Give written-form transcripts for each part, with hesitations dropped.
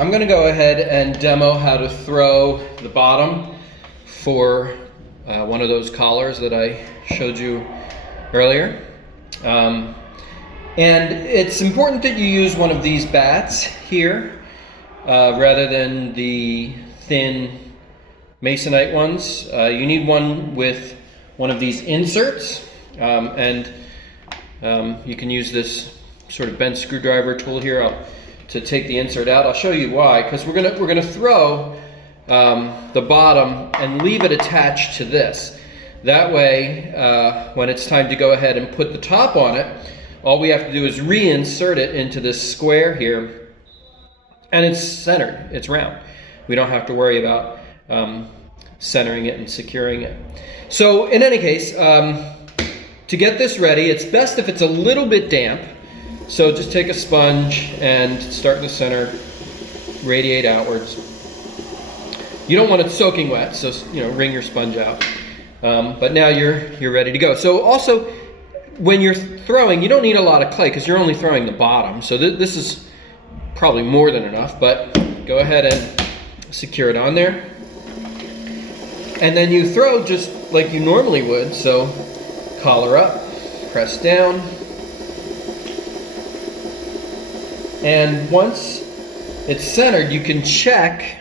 I'm going to go ahead and demo how to throw the bottom for one of those collars that I showed you earlier. And it's important that you use one of these bats here rather than the thin masonite ones. You need one with one of these inserts, and you can use this sort of bent screwdriver tool here to take the insert out. I'll show you why, because we're gonna throw the bottom and leave it attached to this. That way, when it's time to go ahead and put the top on it, all we have to do is reinsert it into this square here, and it's centered, it's round. We don't have to worry about centering it and securing it. So in any case, to get this ready, it's best if it's a little bit damp. So just take a sponge and start in the center, radiate outwards. You don't want it soaking wet, so wring your sponge out. But now you're ready to go. So also, when you're throwing, you don't need a lot of clay because you're only throwing the bottom. So this is probably more than enough, but go ahead and secure it on there. And then you throw just like you normally would. So collar up, press down. And once it's centered, you can check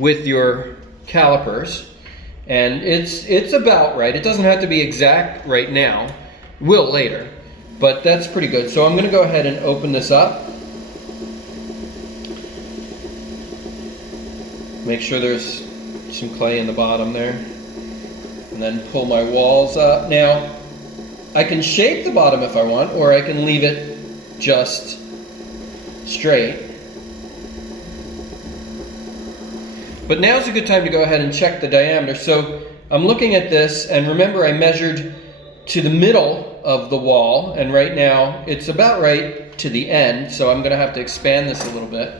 with your calipers, and it's about right. It doesn't have to be exact right now. It will later, but that's pretty good. So I'm going to go ahead and open this up. Make sure there's some clay in the bottom there, and then pull my walls up. Now, I can shape the bottom if I want, or I can leave it just straight. But now's a good time to go ahead and check the diameter. So I'm looking at this, and remember I measured to the middle of the wall, and right now it's about right to the end, so I'm going to have to expand this a little bit.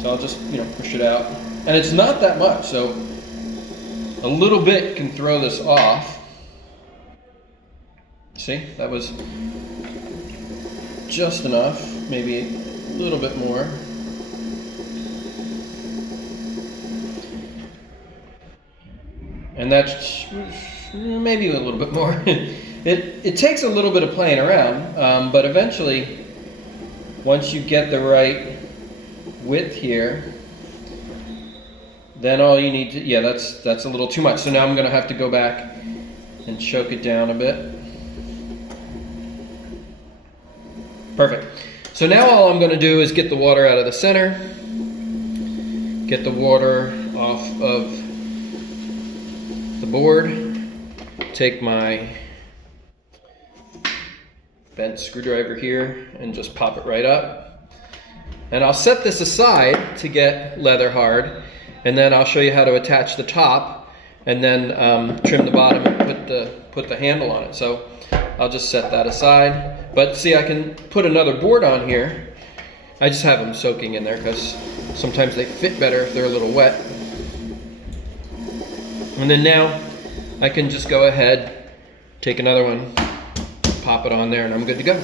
So I'll just push it out, and it's not that much, so a little bit can throw this off. See, that was just enough, maybe a little bit more. And that's maybe a little bit more. It takes a little bit of playing around, but eventually, once you get the right width here, then all you need to, that's a little too much. So now I'm gonna have to go back and choke it down a bit. Perfect. So now all I'm going to do is get the water out of the center, get the water off of the board, take my bent screwdriver here and just pop it right up. And I'll set this aside to get leather hard, and then I'll show you how to attach the top and then trim the bottom and put the handle on it. So I'll just set that aside. But see, I can put another board on here. I just have them soaking in there because sometimes they fit better if they're a little wet. And then now I can just go ahead, take another one, pop it on there, and I'm good to go.